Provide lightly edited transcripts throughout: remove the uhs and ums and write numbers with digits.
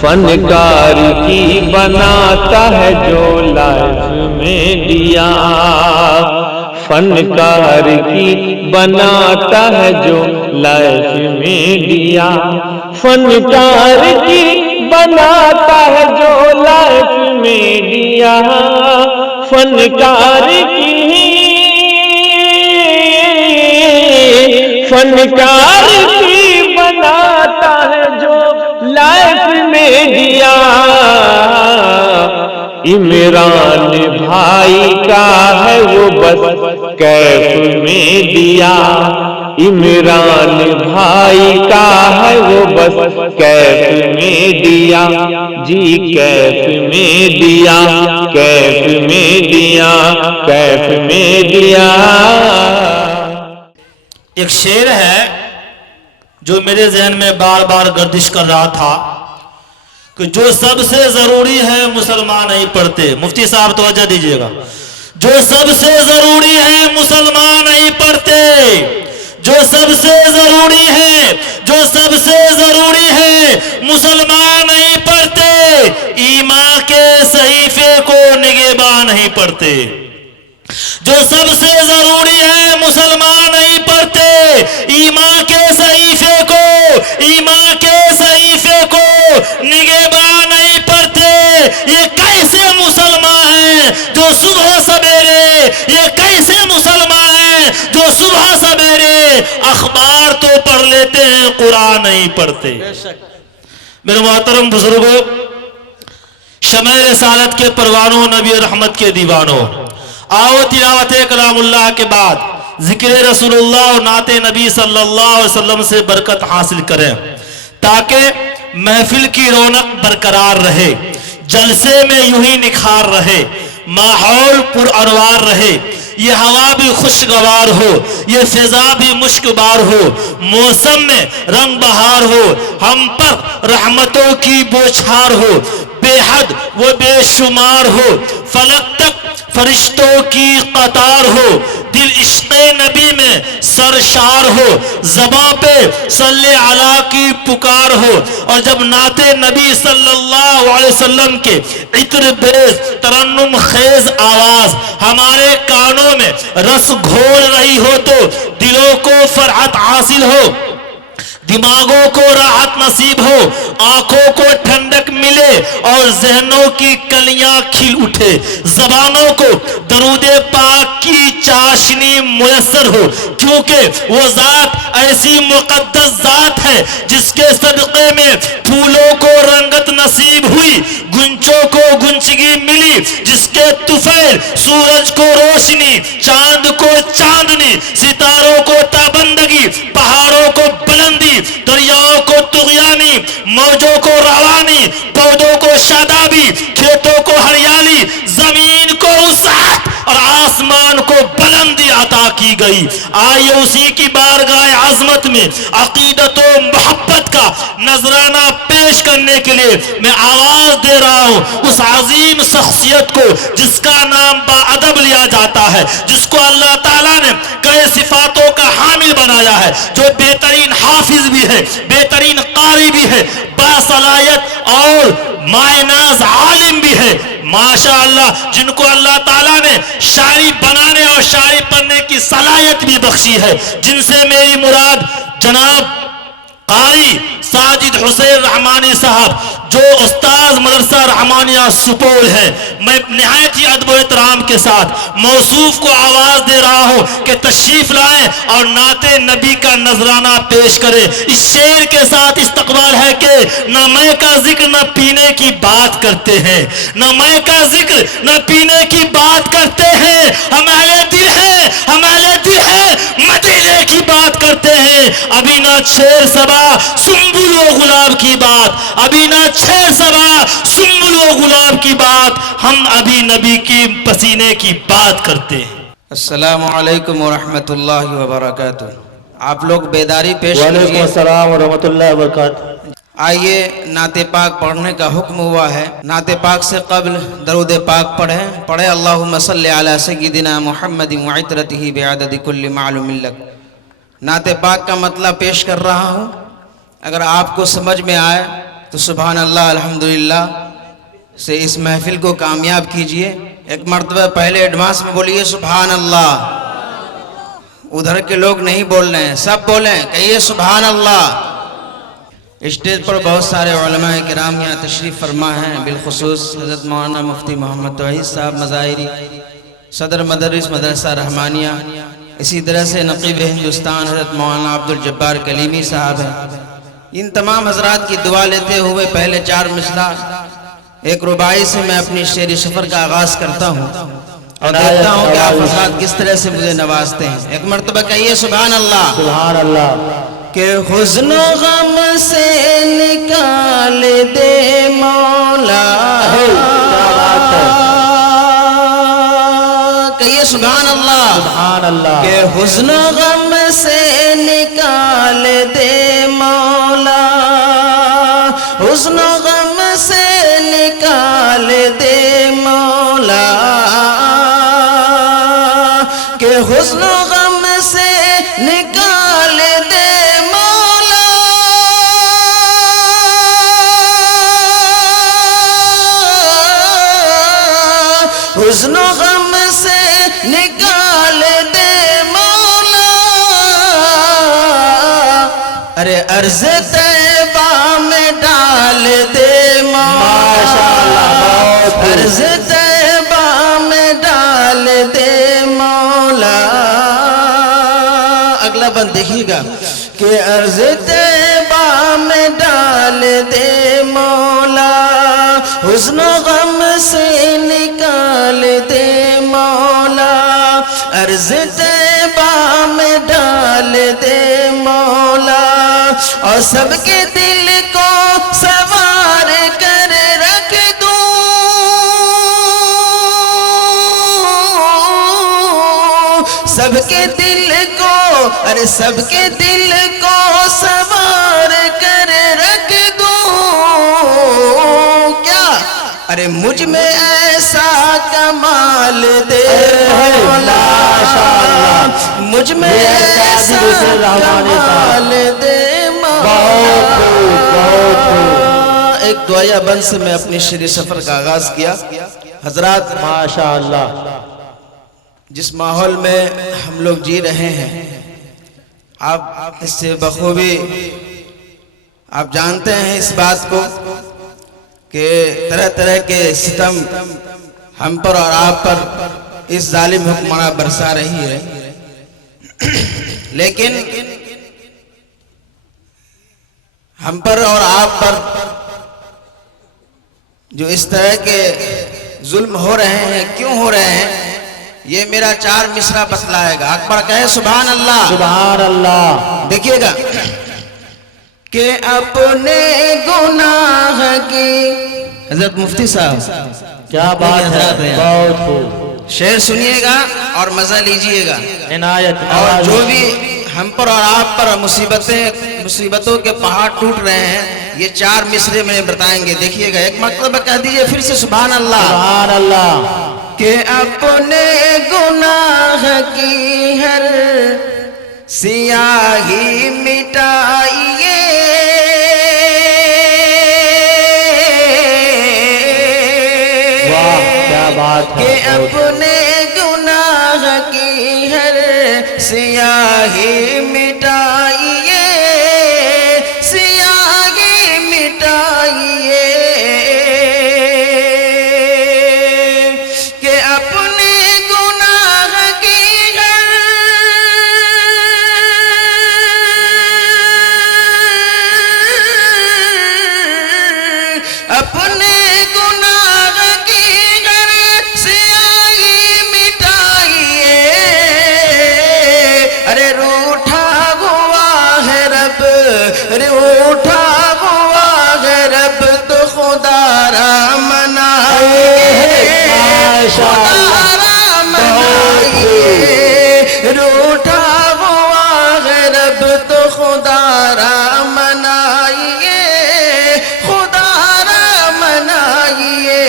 فنکار کی بناتا ہے جو لائف میں دیا، فنکار کی بناتا ہے جو لائف میں دیا، فنکار کی بناتا ہے جو لائف میں دیا، فنکار کی بناتا ہے جو لائف میں دیا۔ عمران بھائی کا ہے وہ بس کیف میں دیا، عمران بھائی کا ہے وہ بس کیف میں دیا، جی کیف میں دیا، کیف میں دیا، کیف میں دیا۔ ایک شعر ہے جو میرے ذہن میں بار بار گردش کر رہا تھا کہ جو سب سے ضروری ہے مسلمان نہیں پڑھتے۔ مفتی صاحب توجہ دیجئے گا، جو سب سے ضروری ہے مسلمان نہیں پڑھتے، جو سب سے ضروری ہے، جو سب سے ضروری ہے مسلمان نہیں پڑھتے، ایمان کے صحیفے کو نگہباں نہیں پڑھتے۔ جو سب سے ضروری ہے مسلمان نہیں پڑھتے، ایمان کے صحیفے کو، ایمان کے صحیفے کو نگہباں نہیں پڑھتے۔ یہ کیسے مسلمان ہیں جو صبح سویرے، یہ کیسے مسلمان ہیں جو صبح سویرے اخبار تو پڑھ لیتے ہیں قرآن نہیں پڑھتے۔ میرے محترم بزرگوں، شمع رسالت کے پروانوں، نبی رحمت کے دیوانوں، آؤ تلاوت کلام اللہ کے بعد ذکر رسول اللہ اور نعت نبی صلی اللہ علیہ وسلم سے برکت حاصل کریں تاکہ محفل کی رونق برقرار رہے، جلسے میں یوں ہی نکھار رہے، ماحول پر انوار رہے، یہ ہوا بھی خوشگوار ہو، یہ فضا بھی مشکبار ہو، موسم میں رنگ بہار ہو، ہم پر رحمتوں کی بوچھار ہو، بے حد وہ بے شمار ہو، فلک تک فرشتوں کی قطار ہو، دل عشق نبی میں سرشار ہو، زباں پہ صلی علی کی پکار ہو، اور جب نعت نبی صلی اللہ علیہ وسلم کے عطر بیز ترنم خیز آواز ہمارے کانوں میں رس گھول رہی ہو تو دلوں کو فرحت حاصل ہو، دماغوں کو راحت نصیب ہو، آنکھوں کو ٹھنڈک ملے اور ذہنوں کی کلیاں کھل اٹھے، زبانوں کو درود پاک کی چاشنی میسر ہو، کیونکہ وہ ذات ایسی مقدس ذات ہے جس کے صدقے میں پھولوں کو رنگت نصیب ہوئی، گنچوں کو گنچگی ملی، جس کے طفیل سورج کو روشنی، چاند کو چاندنی، ستاروں کو تابندگی، پہاڑوں کو بلندی، دریاؤں کو طغیانی، موجوں کو روانی، پودوں کو شادابی، کھیتوں کو ہریالی، زمین کو وسعت اور آسمان کو بلندی عطا کی گئی۔ آئیے اسی کی بارگاہ عظمت میں عقیدت و محبت کا نذرانہ پیش کرنے کے لیے میں آواز دے رہا ہوں اس عظیم شخصیت کو جس کا نام باادب لیا جاتا ہے، جس کو اللہ تعالیٰ نے کئی صفاتوں کا حامل بنایا ہے، جو بہترین حافظ بھی ہے، بہترین قاری بھی ہے، باصلاحیت اور مائناز عالم بھی ہے، ماشاءاللہ، جن کو اللہ تعالیٰ نے شاعری بنانے اور شاعری پڑھنے کی صلاحیت بھی بخشی ہے، جن سے میری مراد جناب قاری ساجد حسین رحمانی صاحب جو استاذ مدرسہ رحمانیہ سپول ہے، میں نہایت ہی ادب و احترام کے ساتھ موصوف کو آواز دے رہا ہوں کہ تشریف لائیں اور نعت نبی کا نذرانہ پیش کریں۔ اس شعر کے ساتھ استقبال ہے کہ نہ میں کا ذکر نہ پینے کی بات کرتے ہیں، نہ میں کا ذکر نہ پینے کی بات کرتے ہیں، ہم اہل دل ہیں، ہم اہل دل ہیں، مدینے کی بات کرتے ہیں، ابھی نہ چھیر سبا سنبل و گلاب کی بات، ابھی نہ چھیر سبا سنبل و گلاب کی بات، ہم ابھی نبی کی پسینے کی بات کرتے ہیں۔ السلام علیکم ورحمۃ اللہ وبرکاتہ۔ آپ لوگ بیداری پیش وعلیکم کیجیے۔ السلام ورحمۃ اللہ وبرکاتہ۔ آئیے نعت پاک پڑھنے کا حکم ہوا ہے، نعت پاک سے قبل درود پاک پڑھیں اللہم صلی علی سیدنا محمد وعطرتہ بعدد کل معلوم لک۔ نعت پاک کا مطلب پیش کر رہا ہوں، اگر آپ کو سمجھ میں آئے تو سبحان اللہ الحمدللہ سے اس محفل کو کامیاب کیجئے. ایک مرتبہ پہلے ایڈوانس میں بولیے سبحان اللہ. ادھر کے لوگ نہیں بول رہے ہیں, سب بولیں, کہیے سبحان اللہ. اسٹیج پر بہت سارے علماء کرام یہاں تشریف فرما ہیں, بالخصوص حضرت مولانا مفتی محمد توحید صاحب مظاہری, صدر مدرس مدرسہ رحمانیہ, اسی طرح سے نقیب ہندوستان حضرت مولانا عبدالجبار کلیمی صاحب ہیں. ان تمام حضرات کی دعا لیتے ہوئے پہلے 4 مصرع ایک رباعی سے میں اپنی شعری سفر کا آغاز کرتا ہوں اور دیکھتا ہوں کہ آپ حضرات کس طرح سے مجھے نوازتے ہیں. ایک مرتبہ کہیے سبحان اللہ. سبحان اللہ. کہ حزن و غم سے نکال دے مولا. کہیے سبحان اللہ. سبحان اللہ. کہ حزن و غم سے نکال دے مولا. حزن و غم سے نکال دے مولا. کہ حزن و غم سے نکال دے مولا. حزن و غم سے نکال دے مولا. ارے عرض طیبہ میں ڈال دے مولا. عرض طیبہ میں ڈال دے مولا. اگلا بند دیکھیے گا کہ عرض طیبہ میں ڈال دے مولا. حزن و غم سے نکال دے مولا. عرض طیبہ میں ڈال دے مولا. اور سب کے دل کو سوار کر رکھ دوں. سب کے دل کو, ارے سب کے دل کو سوار کر رکھ دوں. کیا ارے مجھ میں ایسا کمال دے مولا. مجھ میں ایسا کمال دے مولا. ایک دعائیہ بند سے میں اپنی شعری سفر کا آغاز کیا. حضرات ماشاء اللہ. جس ماحول میں ہم لوگ جی رہے ہیں, آپ اس سے بخوبی آپ جانتے ہیں اس بات کو کہ طرح طرح کے ستم ہم پر اور آپ پر اس ظالم حکمراں برسا رہی ہے. لیکن ہم پر اور آپ پر جو اس طرح کے ظلم ہو رہے ہیں, کیوں ہو رہے ہیں, یہ میرا 4 مصرع بتلائے گا. اکبر کہے سبحان اللہ. سبحان اللہ. دیکھیے گا کہ اپنے گناہ کی, حضرت مفتی صاحب کیا بات ہے, بہت خوب. شعر سنیے گا اور مزہ لیجئے گا. عنایت. اور جو بھی ہم پر اور آپ پر مصیبتوں کے پہاڑ ٹوٹ رہے ہیں, یہ 4 مصرے میں بتائیں گے. دیکھیے گا, ایک مرتبہ کہہ دیجئے پھر سے سبحان اللہ. سبحان اللہ. کہ اپنے گناہ کی ہر سیاہی مٹائیے. واہ کیا بات ہے. کہ اپنے گناہ کی ہر سیاہی مٹائیے. سیاہی مٹائیے. کہ اپنے گناہ کی ہر اپنے گناہ کی ہر سیاہی مٹائیے. ارے روٹھا ہوا ہے رب, ارے روٹھا ہوا ہے رب, تو خدا را منائیے. خدا را منائیے. روٹھا ہوا ہے رب, تو خدا را منائیے. خدا را منائیے.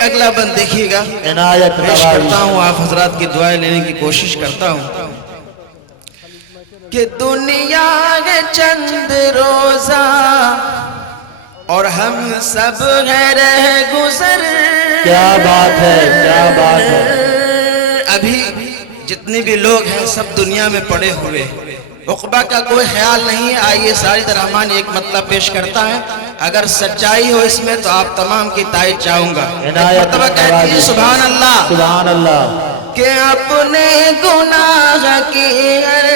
اگلا بند دیکھیے گا. عنایت پیش کرتا ہوں, آپ حضرات کی دعائیں لینے کی کوشش کرتا ہوں. کہ دنیا ہے چند روزہ اور ہم سب ہیں رہ گزر. کیا بات ہے، کیا بات ہے. ابھی جتنے بھی لوگ ہیں سب دنیا میں پڑے ہوئے، عقبہ کا کوئی خیال نہیں. آئیے ساجد رحمان ایک مطلب پیش کرتا ہے، اگر سچائی ہو اس میں تو آپ تمام کی تائید چاہوں گا. ایک مرتبہ کہتی ہے سبحان اللہ، سبحان اللہ. کہ اپنے گناہ کی ہر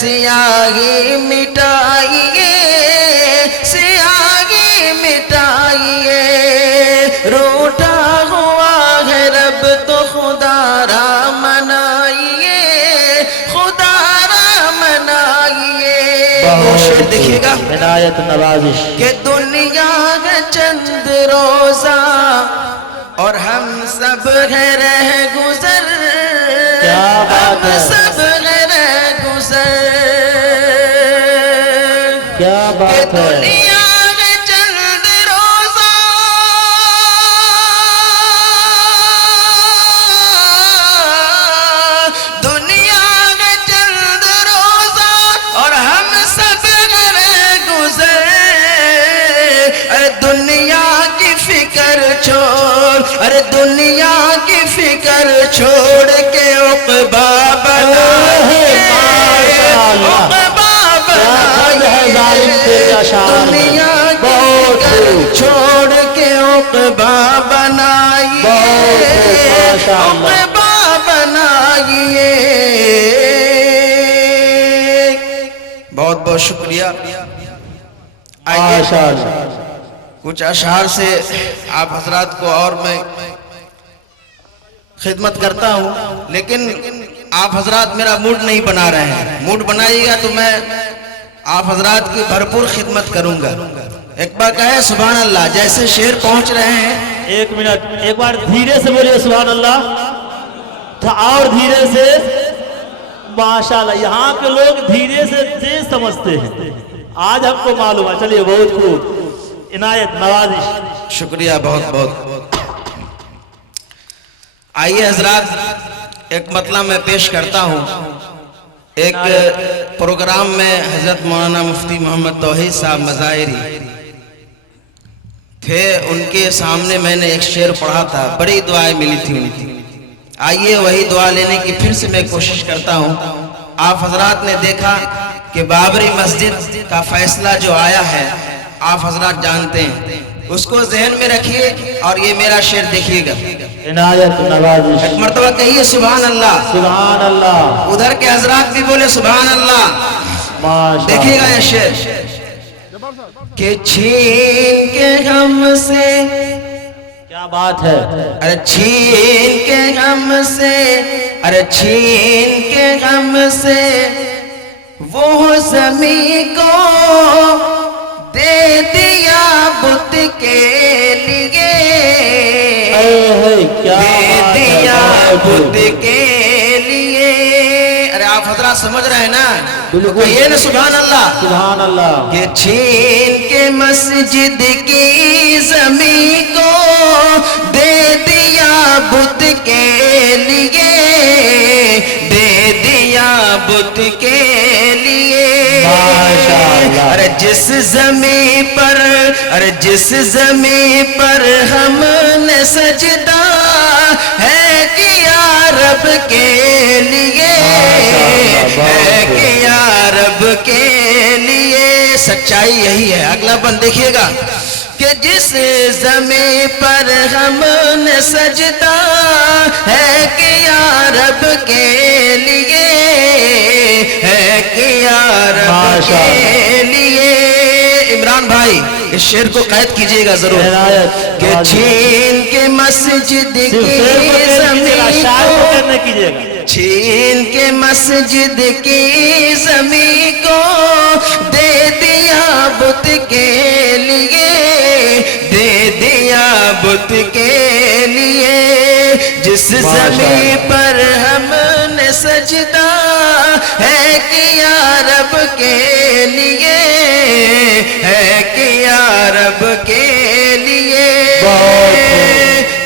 سیاہی مٹائیے، سیاہی مٹائیے. روٹا ہوا ہے رب تو خدا را منائیے، خدا را منائیے. وہ شعر دیکھیے گا، عنایت نوازش. کہ دنیا ہے چند روزہ اور ہم سب ہیں رہ گزر. کیا بات ہے، ہم سب ہیں رہ گزر. کیا کہ بات ہے. دنیا ہے چند روزہ دنیا ہے چند روزہ اور ہم سب ہیں رہ گزر. ارے دنیا کی فکر چھوڑ، ارے دنیا کی فکر چھوڑ کے عقبہ بنائیے، عقبہ بنائیے. دنیا کی فکر چھوڑ کے عقبہ بنائیے، عقبہ بنائیے. بہت بہت شکریہ. آئیے ماشاء اللہ. کچھ اشعار سے آپ حضرات کو اور میں خدمت کرتا ہوں، لیکن آپ حضرات میرا موڈ نہیں بنا رہے ہیں. موڈ بنائیے گا تو میں آپ حضرات کی بھرپور خدمت کروں گا. ایک بار کہے سبحان اللہ. جیسے شعر پہنچ رہے ہیں، ایک منٹ، ایک بار دھیرے سے بولیے سبحان اللہ. اور دھیرے سے. ماشاءاللہ، یہاں کے لوگ دھیرے سے تیز سمجھتے ہیں، آج ہم کو معلوم ہے. چلیے بہت خوب. عنایت نوازش. شکریہ بہت بہت. آئیے حضرات ایک مطلب میں پیش کرتا ہوں. ایک پروگرام میں حضرت مولانا مفتی محمد توحید صاحب مظاہری تھے، ان کے سامنے میں نے ایک شعر پڑھا تھا، بڑی دعائیں ملی تھی ان کی. آئیے وہی دعا لینے کی پھر سے میں کوشش کرتا ہوں. آپ حضرات نے دیکھا کہ بابری مسجد کا فیصلہ جو آیا ہے آپ حضرات جانتے ہیں، اس کو ذہن میں رکھیے اور یہ میرا شعر دیکھیے گا. عنایت نوازش. ایک مرتبہ کہیے سبحان اللہ. سبحان اللہ. ادھر کے حضرات بھی بولے سبحان اللہ. ماشاء دیکھیے گا یہ شعر. کہ چھین کے ہم سے، کیا بات ہے. ارے چھین کے ہم سے، ارے چھین کے ہم سے وہ زمین کو دے دیا بت کے لیے، دے دیا بت کے لیے. ارے آپ حضرات سمجھ رہے ہیں نا؟ کہیے نا سبحان اللہ. سبحان اللہ. کہ چھین کے مسجد کی زمین کو دے دیا بت کے لیے، دے دیا بت کے لیے. ارے جس زمین پر، ارے جس زمین پر ہم نے سجدہ ہے کیا رب کے لیے، ہے کیا رب کے لیے. سچائی یہی ہے. اگلا بند دیکھیے گا کہ جس زمین پر ہم نے سجدہ ہے کیا رب کے لیے، ہے کیا رب کے لیے. عمران بھائی اس شعر کو قید کیجئے گا ضرور. کہ چھین کے مسجد کی زمین کو، چھین کے مسجد کی زمین کو دے دیا بت کے لیے، دے دیا بت کے لیے. جس زمین پر ہم نے سجدہ ہے کیا رب کے لیے، ہے کیا رب کے لیے.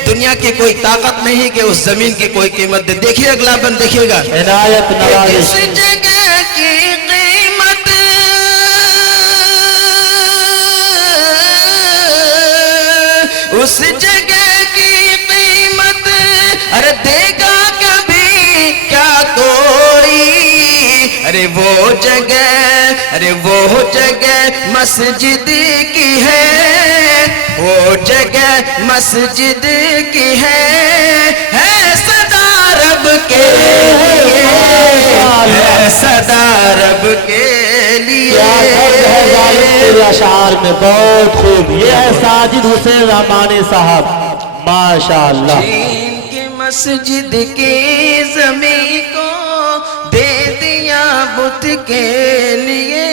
دنیا کی کوئی طاقت نہیں کہ اس زمین کی کوئی قیمت دے. دیکھیے اگلا بند دیکھیے گا. عنایت نوازش. اس جگہ کی جگہ ارے وہ جگہ مسجد کی ہے وہ جگہ مسجد کی ہے صدا رب کے لیے ہے صدا رب کے لیے اشعار میں بہت خوب یہ ہے ساجد حسین رحمانی صاحب ماشاءاللہ چین کی مسجد کی زمین کو دے دیا بت کے لیے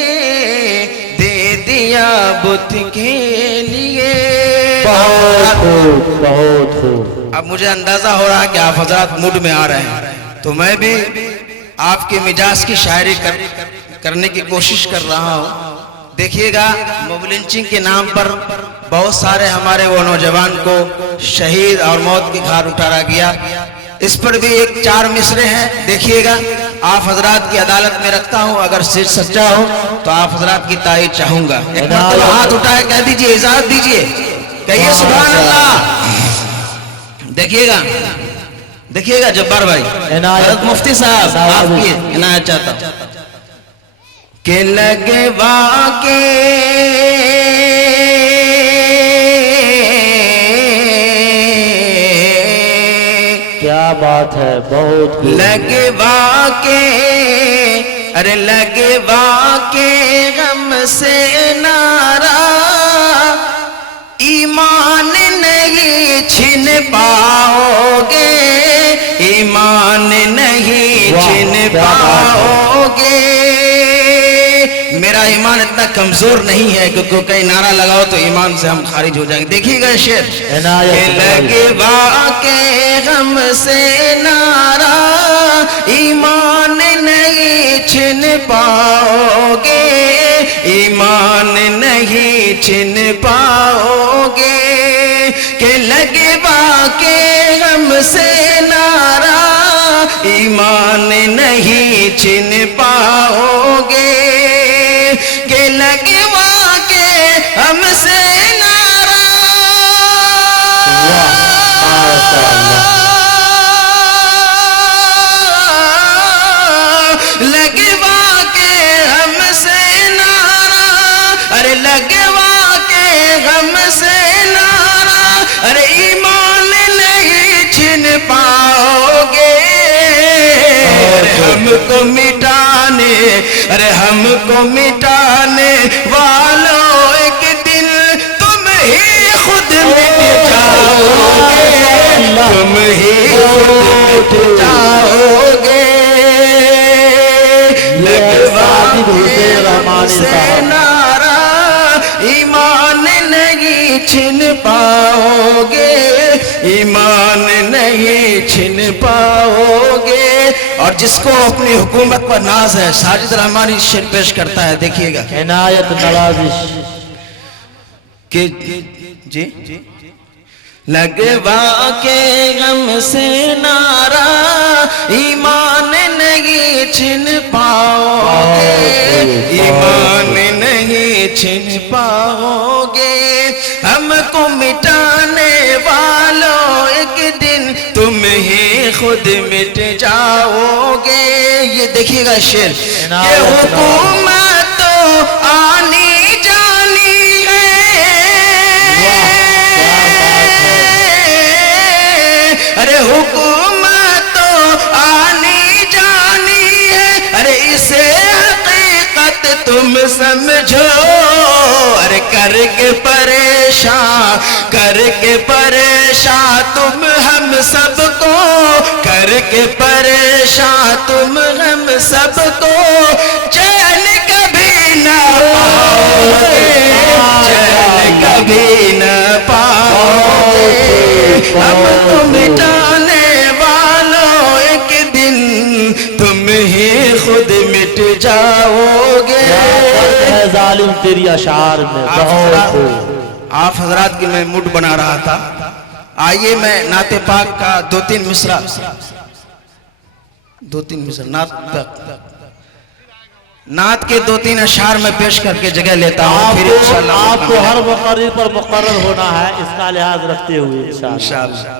دے دیا بت کے لیے بہت خوب بہت خوب اب مجھے اندازہ ہو رہا ہے کہ آپ حضرات موڈ میں آ رہے ہیں تو میں بھی آپ کے مجاز کی شاعری کرنے کی کوشش کر رہا ہوں دیکھیے گا موب لنچنگ کے نام پر بہت سارے ہمارے وہ نوجوان کو شہید اور موت کے گھاٹ اتارا گیا اس پر بھی ایک 4 مصرے ہیں دیکھیے گا آپ حضرات کی عدالت میں رکھتا ہوں اگر سچا ہو تو آپ حضرات کی تائید چاہوں گا ایک مرتبہ ہاتھ اٹھائے کہہ دیجئے اجازت دیجئے کہیے سبحان اللہ دیکھیے گا جبار بھائی حضرت مفتی صاحب آپ کی عنایت چاہتا ہوں کہ لگے واقع کیا بات ہے بہت لگے واقع ارے لگے واقع غم سے نارا ایمان نہیں چھن پاؤ گے ایمان نہیں چھن پاؤ گے میرا ایمان اتنا کمزور نہیں ہے کہ کہیں نعرہ لگاؤ تو ایمان سے ہم خارج ہو جائیں گے دیکھیے گا شعر کہ لگے واقع غم سے نعرہ ایمان نہیں چھن پاؤ گے ایمان نہیں چھن پاؤ گے کہ لگے واقع غم سے نعرہ ایمان نہیں چھن پاؤ گے کہ لگے واقع ہم سے نعرہ لگے واقع ہم سے نعرہ ارے لگے واقع ہم سے نعرہ ارے ایمان نہیں چھن پاؤ گے ہم کو مٹانے ارے ہم کو مٹانے والوں ایک دن تم ہی خود مٹ جاؤ گے تم ہی خود مٹ جاؤ گے لگوا سے نعرہ ایمان نہیں چھن پاؤ گے ایمان نہیں چھن پاؤ گے اور جس کو اپنی حکومت پر ناز ہے ساجد رحمانی شعر پیش کرتا ہے دیکھیے گا عنایت نوازش کہ جی لگوا کے غم سے نعرہ ایمان نہیں چھن پاؤ گے ایمان نہیں چھن پاؤ گے ہم کو مٹانے والوں ایک دن تم ہی خود مٹ جاؤ گے یہ دیکھیے گا شعر کہ حکومت تو آنی جانی ہے ارے حکومت تو آنی جانی ہے ارے اسے حقیقت تم سمجھو ارے کر کے پریشان تم ہم سب کو کر کے پریشان تم ہم سب کو چین کبھی نہ پاؤ گے چین کبھی نہ پاؤ گے ہم کو مٹانے والوں ایک دن تم ہی خود مٹ جاؤ گے ظالم تیری اشعار میں بہت آپ حضرات کی میں موڈ بنا رہا تھا آئیے میں نعت پاک کا 2-3 مصرع نعت کے 2-3 اشعار میں پیش کر کے جگہ لیتا ہوں پھر انشاءاللہ آپ کو ہر مقرر پر مقرر ہونا ہے اس کا لحاظ رکھتے ہوئے انشاءاللہ